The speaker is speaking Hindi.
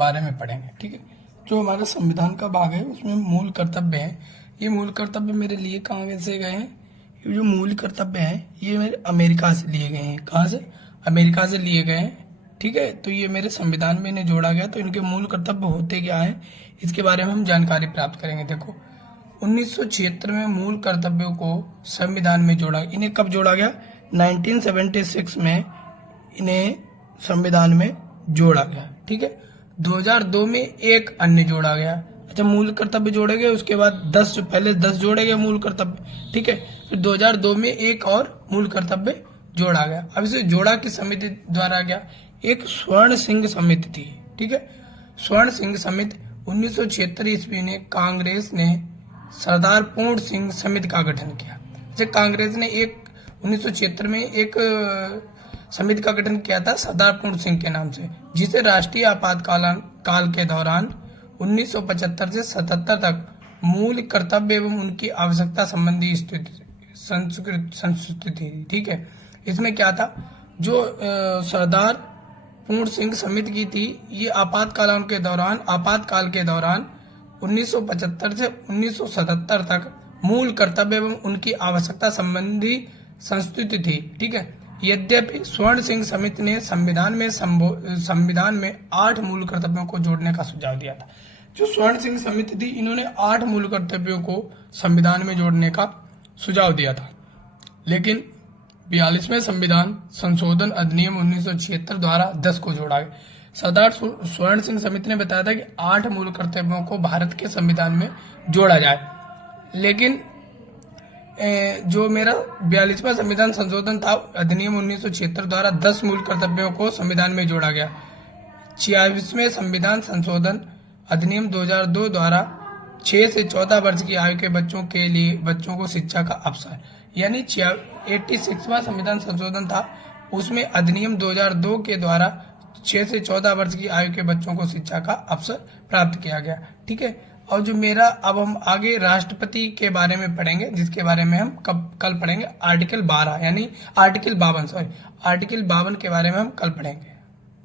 बारे में पढ़ेंगे। ठीक है, जो हमारा संविधान का भाग है उसमें मूल कर्तव्य है। ये मूल कर्तव्य मेरे लिए कहाँ से गए हैं? ये जो मूल कर्तव्य हैं ये मेरे अमेरिका से लिए गए हैं। कहाँ से? अमेरिका से लिए गए हैं। ठीक है, तो ये मेरे संविधान में इन्हें जोड़ा गया। तो इनके मूल कर्तव्य होते क्या है, इसके बारे में हम जानकारी प्राप्त करेंगे। देखो, 1976 में मूल कर्तव्यों को संविधान में जोड़ा। इन्हें कब जोड़ा गया? 1976 में इन्हें संविधान में जोड़ा गया। ठीक है, 2002 में एक अन्य जोड़ा गया। अच्छा, मूल कर्तव्य जोड़े गए, उसके बाद 10 पहले 10 जोड़े गए मूल कर्तव्य। ठीक है, फिर 2002 में एक और मूल कर्तव्य जोड़ा गया। अब इसे जोड़ा किस समिति द्वारा गया? एक स्वर्ण सिंह समिति थी। ठीक है, स्वर्ण सिंह समिति 1976 ईस्वी में कांग्रेस ने सरदार पूर्ण सिंह समिति का गठन किया। जैसे कांग्रेस ने 1976 में एक समिति का गठन किया था सरदार पूर्ण सिंह के नाम से, जिसे राष्ट्रीय आपातकाल के दौरान 1975 से 77 तक मूल कर्तव्य एवं उनकी आवश्यकता संबंधी संस्कृति थी। ठीक है, इसमें क्या था, जो सरदार पूर्ण सिंह समिति की थी, ये आपातकाल के दौरान 1975 से 1977 तक मूल कर्तव्य एवं उनकी आवश्यकता संबंधी संस्तुति थी। ठीक है, यद्यपि स्वर्ण सिंह समिति ने संविधान में 8 मूल कर्तव्यों को जोड़ने का सुझाव दिया था। जो स्वर्ण सिंह समिति थी, इन्होंने 8 मूल कर्तव्यों को संविधान में जोड़ने का सुझाव दिया था, लेकिन 42वें संविधान संशोधन अधिनियम 1976 द्वारा 10 को जोड़ा गया। सरदार स्वर्ण सिंह समिति ने बताया था कि 8 मूल कर्तव्यों को भारत के संविधान में जोड़ा जाए, लेकिन जो मेरा 42वां संविधान संशोधन था अधिनियम 1976 द्वारा 10 मूल कर्तव्यों को संविधान में जोड़ा गया। 46वें संविधान संशोधन अधिनियम 2002 द्वारा 6 से 14 वर्ष की आयु के बच्चों को शिक्षा का अवसर, यानी 86वां संविधान संशोधन था, उसमें अधिनियम 2002 के द्वारा 6 से 14 वर्ष की आयु के बच्चों को शिक्षा का अवसर प्राप्त किया गया। ठीक है, और जो मेरा अब हम आगे राष्ट्रपति के बारे में पढ़ेंगे, जिसके बारे में हम कल पढ़ेंगे आर्टिकल 52 के बारे में हम कल पढ़ेंगे।